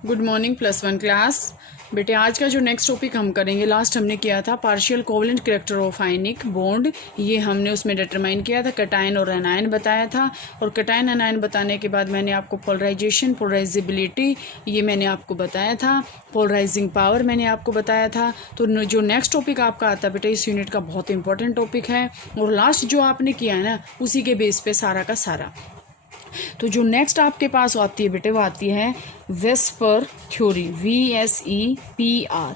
Good morning +1 class. बेटे आज का जो नेक्स्ट टॉपिक हम करेंगे, लास्ट हमने किया था partial covalent character of ionic bond. ये हमने उसमें डिटरमाइन किया था, कैटायन और एनायन बताया था। और कैटायन एनायन बताने के बाद मैंने आपको पोलराइजेशन, पोलराइजेबिलिटी ये मैंने आपको बताया था, पोलराइजिंग पावर मैंने आपको बताया था। तो जो नेक्स्ट टॉपिक आपका आता है बेटे, इस यूनिट का बहुत इंपॉर्टेंट टॉपिक है और लास्ट जो आपने किया है ना, उसी के बेस पे सारा का सारा। तो जो नेक्स्ट आपके पास आती है बेटे, वो आती है VSEPR theory, VSEPR,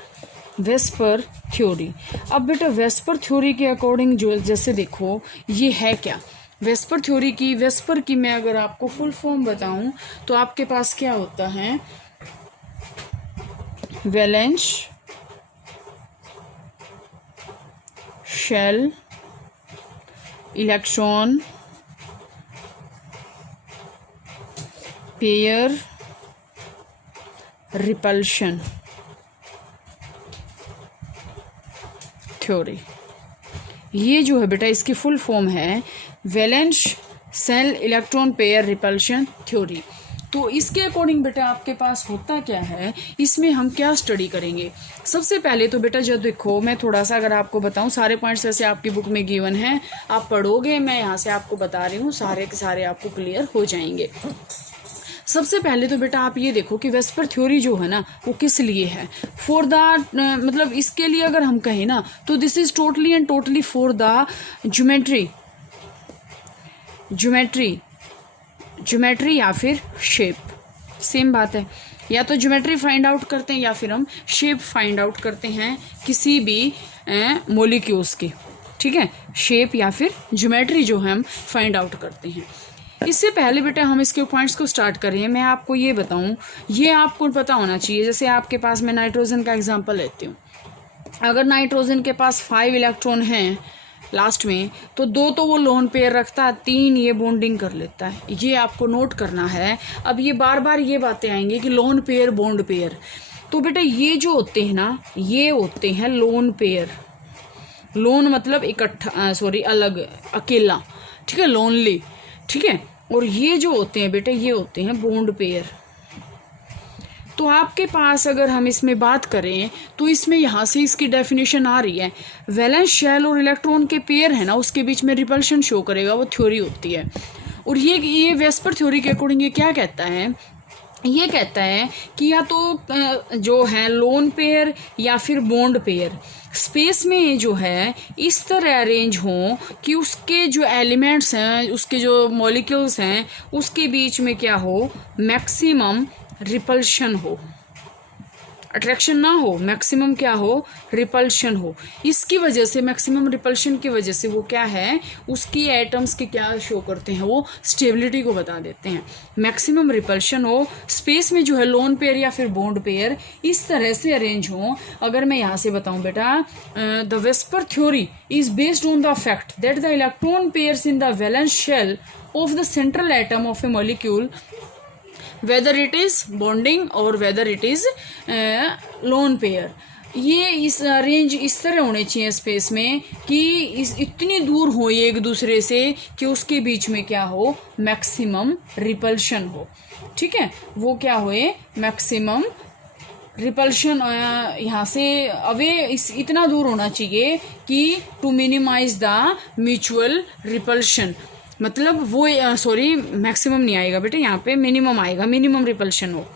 VSEPR theory. अब बेटा वेस्पर थ्योरी के अकॉर्डिंग जो जैसे देखो ये है क्या, वेस्पर थ्योरी की, वेस्पर की मैं अगर आपको फुल फॉर्म बताऊं तो आपके पास क्या होता है, valence shell electron pair repulsion theory. ये जो है बेटा इसकी फुल फॉर्म है valence shell electron pair repulsion theory. तो इसके अकॉर्डिंग बेटा आपके पास होता क्या है, इसमें हम क्या स्टडी करेंगे। सबसे पहले तो बेटा जब देखो, मैं थोड़ा सा अगर आपको बताऊं, सारे पॉइंट्स वैसे आपकी बुक में गिवन है, आप पढ़ोगे, मैं यहाँ से आपको बता रही हूँ, सारे के सारे आपको क्लियर हो जाएंगे। सबसे पहले तो बेटा आप ये देखो कि वेस्पर थ्योरी जो है ना, वो किस लिए है, फॉर द मतलब इसके लिए अगर हम कहें ना तो this is totally and totally for the geometry या फिर शेप, सेम बात है। या तो ज्योमेट्री फाइंड आउट करते हैं या फिर हम शेप फाइंड आउट करते हैं किसी भी मॉलिक्यूल्स की, ठीक है। शेप या फिर ज्योमेट्री जो है हम फाइंड आउट करते हैं। इससे पहले बेटा हम इसके पॉइंट्स को स्टार्ट करें, मैं आपको ये बताऊं, ये आपको पता होना चाहिए। जैसे आपके पास, मैं नाइट्रोजन का एग्जांपल लेती हूँ। अगर नाइट्रोजन के पास 5 इलेक्ट्रॉन हैं लास्ट में, तो 2 तो वो लोन पेयर रखता है, 3 ये बॉन्डिंग कर लेता है। ये आपको नोट करना है। अब ये बार बार ये बातें आएंगी कि लोन पेयर, बॉन्ड पेयर, तो बेटा ये जो होते हैं ना, ये होते हैं लोन पेयर। लोन मतलब इकट्ठा, अलग, अकेला, ठीक है, लोनली, ठीक है। और ये जो होते हैं बेटा, ये होते हैं बॉन्ड पेयर। तो आपके पास अगर हम इसमें बात करें तो इसमें यहाँ से इसकी डेफिनेशन आ रही है, वैलेंस शेल और इलेक्ट्रॉन के पेयर है ना, उसके बीच में रिपल्शन शो करेगा, वो थ्योरी होती है। और ये वेस्पर थ्योरी के अकॉर्डिंग ये क्या कहता है, ये कहता है कि या तो जो है लोन पेयर या फिर बॉन्ड पेयर स्पेस में जो है इस तरह अरेंज हो कि उसके जो एलिमेंट्स हैं, उसके जो मॉलिक्यूल्स हैं, उसके बीच में क्या हो, मैक्सिमम रिपल्शन हो, अट्रैक्शन ना हो, मैक्सिमम क्या हो, रिपल्शन हो। इसकी वजह से, मैक्सिमम रिपल्शन की वजह से वो क्या है, उसकी एटम्स के क्या शो करते हैं, वो स्टेबिलिटी को बता देते हैं। मैक्सिमम रिपल्शन हो, स्पेस में जो है लोन पेयर या फिर बॉन्ड पेयर इस तरह से अरेंज हो। अगर मैं यहाँ से बताऊँ बेटा, the VSEPR theory is based on the fact that the electron pairs in the valence shell of the central atom of a molecule, whether it is bonding और whether it is lone pair, ये इस range इस तरह होने चाहिए space में कि इतनी दूर हो ये एक दूसरे से कि उसके बीच में क्या हो, मैक्सिमम रिपल्शन हो, ठीक है। वो क्या होए, मैक्सिमम रिपल्शन यहाँ से अवे इतना दूर होना चाहिए कि to minimise the mutual repulsion, मतलब वो मैक्सिमम नहीं आएगा बेटे, यहाँ पे मिनिमम आएगा, मिनिमम रिपल्शन हो।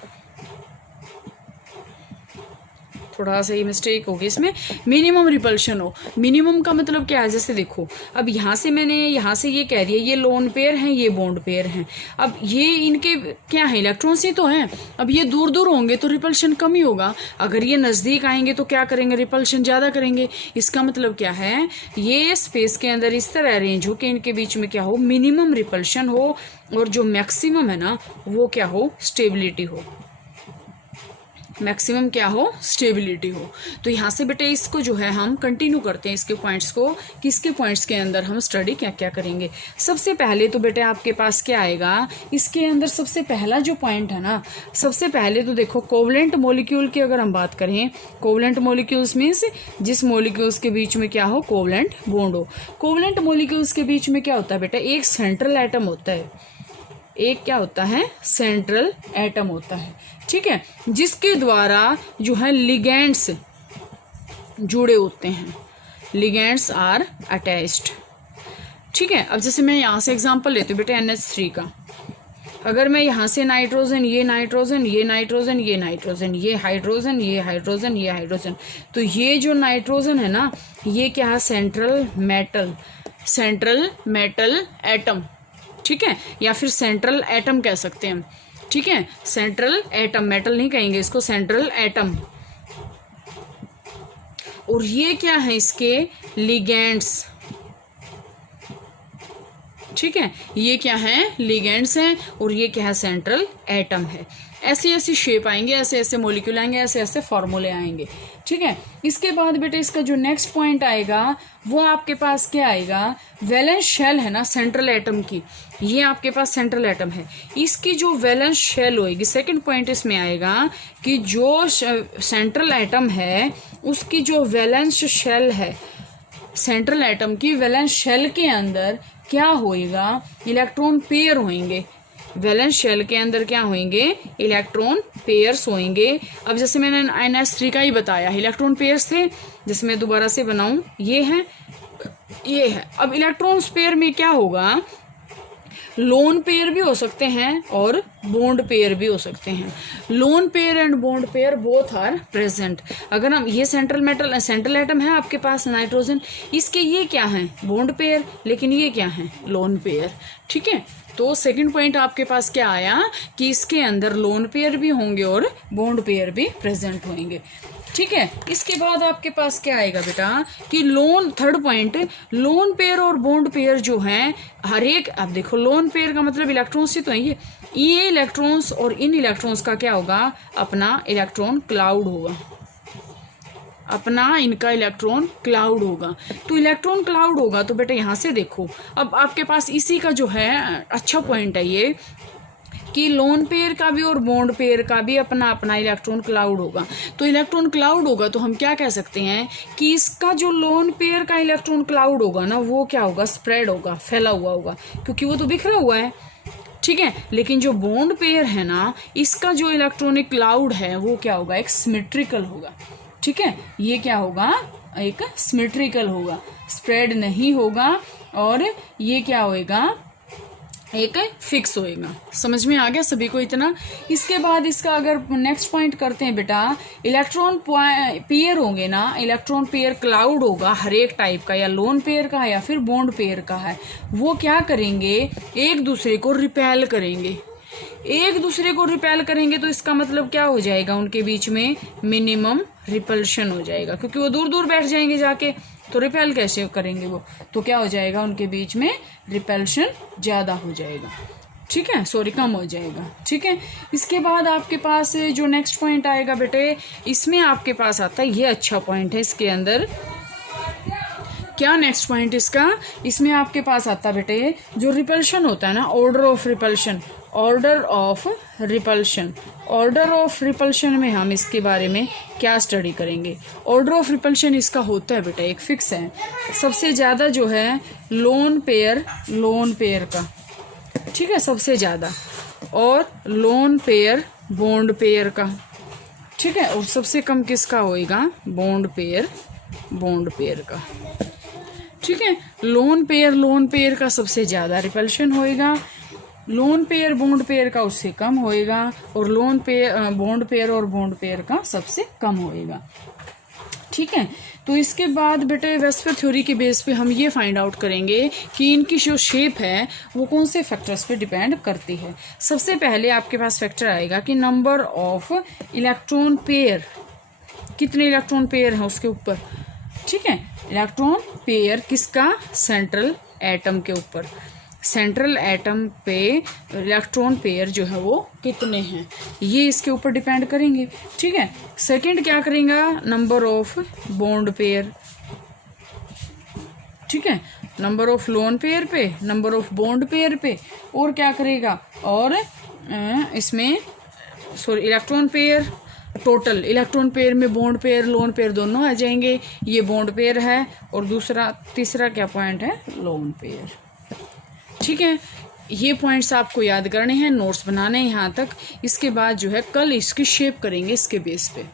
थोड़ा सा ये मिस्टेक होगी इसमें, मिनिमम रिपल्शन हो। मिनिमम का मतलब क्या है, जैसे देखो अब यहाँ से मैंने यहाँ से ये कह दिया, ये लोन पेयर हैं, ये बॉन्ड पेयर हैं। अब ये इनके क्या है, इलेक्ट्रॉन्स ही तो हैं। अब ये दूर दूर होंगे तो रिपल्शन कम ही होगा, अगर ये नज़दीक आएंगे तो क्या करेंगे, रिपल्शन ज़्यादा करेंगे। इसका मतलब क्या है, ये स्पेस के अंदर इस तरह अरेंज हो कि इनके बीच में क्या हो, मिनिमम रिपल्शन हो, और जो मैक्सिमम है ना वो क्या हो, स्टेबिलिटी हो। मैक्सिमम क्या हो, स्टेबिलिटी हो। तो यहाँ से बेटे इसको जो है हम कंटिन्यू करते हैं, इसके पॉइंट्स को, किसके पॉइंट्स के अंदर हम स्टडी क्या क्या करेंगे। सबसे पहले तो बेटे आपके पास क्या आएगा, इसके अंदर सबसे पहला जो पॉइंट है ना, सबसे पहले तो देखो कोवलेंट मॉलिक्यूल की अगर हम बात करें, कोवलेंट मॉलिक्यूल्स मीन्स जिस मॉलिक्यूल्स के बीच में क्या हो, कोवलेंट बॉन्ड हो। कोवलेंट मॉलिक्यूल्स के बीच में क्या होता है बेटा, एक सेंट्रल एटम होता है, एक क्या होता है, सेंट्रल एटम होता है, ठीक है, जिसके द्वारा जो है लिगेंड्स जुड़े होते हैं, लिगेंड्स आर अटैच्ड, ठीक है। अब जैसे मैं यहाँ से एग्जांपल लेती हूँ बेटे NH3 का, अगर मैं यहाँ से नाइट्रोजन, ये नाइट्रोजन, ये नाइट्रोजन, ये नाइट्रोजन, ये हाइड्रोजन, ये हाइड्रोजन, ये हाइड्रोजन, तो ये जो नाइट्रोजन है ना, ये क्या है, सेंट्रल मेटल एटम, ठीक है, या फिर सेंट्रल एटम कह सकते हैं, ठीक है, सेंट्रल एटम, मेटल नहीं कहेंगे इसको, सेंट्रल एटम। और ये क्या है, इसके लिगेंड्स, ठीक है, ये क्या है, लिगेंड्स हैं, और ये क्या है, सेंट्रल एटम है। ऐसी ऐसी शेप आएंगे, ऐसे ऐसे मॉलिक्यूल आएंगे, ऐसे ऐसे फॉर्मूले आएंगे, ठीक है। इसके बाद बेटे इसका जो नेक्स्ट पॉइंट आएगा वो आपके पास क्या आएगा, वैलेंस शेल है ना सेंट्रल एटम की, ये आपके पास सेंट्रल एटम है, इसकी जो वैलेंस शेल होएगी, सेकंड पॉइंट इसमें आएगा कि जो सेंट्रल एटम है उसकी जो वैलेंस शेल है, सेंट्रल एटम की वैलेंस शेल के अंदर क्या होएगा, इलेक्ट्रॉन पेयर होंगे, वैलेंस शेल के अंदर क्या होंगे, इलेक्ट्रॉन पेयर्स होंगे। अब जैसे मैंने NH3 का ही बताया, इलेक्ट्रॉन पेयर्स थे, जैसे मैं दोबारा से बनाऊं, ये है, ये है। अब इलेक्ट्रॉन पेयर में क्या होगा, लोन पेयर भी हो सकते हैं और बॉन्ड पेयर भी हो सकते हैं। Lone pair and bond pair both are present. अगर हम, ये सेंट्रल एटम है आपके पास नाइट्रोजन, इसके ये क्या है, बॉन्ड पेयर, लेकिन ये क्या है, लोन पेयर, ठीक है। तो सेकंड पॉइंट आपके पास क्या आया कि इसके अंदर लोन पेयर भी होंगे और बॉन्ड पेयर भी प्रेजेंट होंगे, ठीक है। इसके बाद आपके पास क्या आएगा बेटा कि थर्ड पॉइंट, लोन पेयर और बॉन्ड पेयर जो हैं हर एक, अब देखो लोन पेयर का मतलब इलेक्ट्रॉन्स ही तो है, ये इलेक्ट्रॉन्स और इन इलेक्ट्रॉन्स का क्या होगा, अपना इलेक्ट्रॉन क्लाउड होगा, अपना इनका इलेक्ट्रॉन क्लाउड होगा। तो इलेक्ट्रॉन क्लाउड होगा तो बेटा यहाँ से देखो, अब आपके पास इसी का जो है अच्छा पॉइंट है ये कि लोन पेयर का भी और बॉन्ड पेयर का भी अपना अपना इलेक्ट्रॉन क्लाउड होगा। तो इलेक्ट्रॉन क्लाउड होगा तो हम क्या कह सकते हैं कि इसका जो लोन पेयर का इलेक्ट्रॉन क्लाउड होगा ना, वो क्या होगा, स्प्रेड होगा, फैला हुआ होगा, क्योंकि वो तो बिखरा हुआ है, ठीक है। लेकिन जो बॉन्ड पेयर है ना, इसका जो इलेक्ट्रॉनिक क्लाउड है वो क्या होगा, एक सिमेट्रिकल होगा, ठीक है। ये क्या होगा, एक सिमेट्रिकल होगा, स्प्रेड नहीं होगा, और ये क्या होएगा, एक फिक्स होएगा। समझ में आ गया सभी को इतना। इसके बाद इसका अगर नेक्स्ट पॉइंट करते हैं बेटा, इलेक्ट्रॉन पेयर होंगे ना, इलेक्ट्रॉन पेयर क्लाउड होगा हर एक टाइप का, या लोन पेयर का है या फिर बॉन्ड पेयर का है, वो क्या करेंगे, एक दूसरे को रिपेल करेंगे, एक दूसरे को रिपेल करेंगे। तो इसका मतलब क्या हो जाएगा, उनके बीच में मिनिमम रिपल्शन हो जाएगा, क्योंकि वो दूर दूर बैठ जाएंगे जाके, तो रिपेल कैसे करेंगे वो, तो क्या हो जाएगा, उनके बीच में रिपल्शन ज्यादा हो जाएगा, ठीक है, सॉरी कम हो जाएगा, ठीक है। इसके बाद आपके पास जो नेक्स्ट पॉइंट आएगा बेटे, इसमें आपके पास आता है, ये अच्छा पॉइंट है, इसके अंदर क्या नेक्स्ट पॉइंट इसका, इसमें आपके पास आता बेटे जो रिपल्शन होता है ना, order of repulsion, order of repulsion, order of repulsion में हम इसके बारे में क्या स्टडी करेंगे। ऑर्डर ऑफ रिपल्शन इसका होता है बेटा एक फिक्स है, सबसे ज़्यादा जो है लोन पेयर का, ठीक है, सबसे ज़्यादा, और लोन पेयर बॉन्ड पेयर का, ठीक है, और सबसे कम किसका होएगा, बॉन्ड पेयर का, ठीक है। लोन पेयर का सबसे ज़्यादा रिपल्शन होएगा, लोन पेयर बॉन्ड पेयर का उससे कम होएगा, और लोन पेयर बॉन्ड पेयर और बॉन्ड पेयर का सबसे कम होएगा, ठीक है। तो इसके बाद बेटे वेस्पर थ्योरी के बेस पे हम ये फाइंड आउट करेंगे कि इनकी जो शेप है वो कौन से फैक्टर्स पे डिपेंड करती है। सबसे पहले आपके पास फैक्टर आएगा कि नंबर ऑफ इलेक्ट्रॉन पेयर, कितने इलेक्ट्रॉन पेयर हैं उसके ऊपर, ठीक है। इलेक्ट्रॉन पेयर किसका, सेंट्रल एटम के ऊपर, सेंट्रल एटम पे इलेक्ट्रॉन पेयर जो है वो कितने हैं, ये इसके ऊपर डिपेंड करेंगे, ठीक है। सेकंड क्या करेगा, नंबर ऑफ बॉन्ड पेयर, ठीक है, नंबर ऑफ लोन पेयर पे, नंबर ऑफ बॉन्ड पेयर पे, और क्या करेगा, और इसमें sorry electron pair, total electron pair में बॉन्ड पेयर लोन पेयर दोनों आ जाएंगे, ये बॉन्ड पेयर है, और तीसरा क्या पॉइंट है, लोन पेयर, ठीक है। ये पॉइंट्स आपको याद करने हैं, नोट्स बनाने हैं यहाँ तक। इसके बाद जो है कल इसकी शेप करेंगे इसके बेस पे।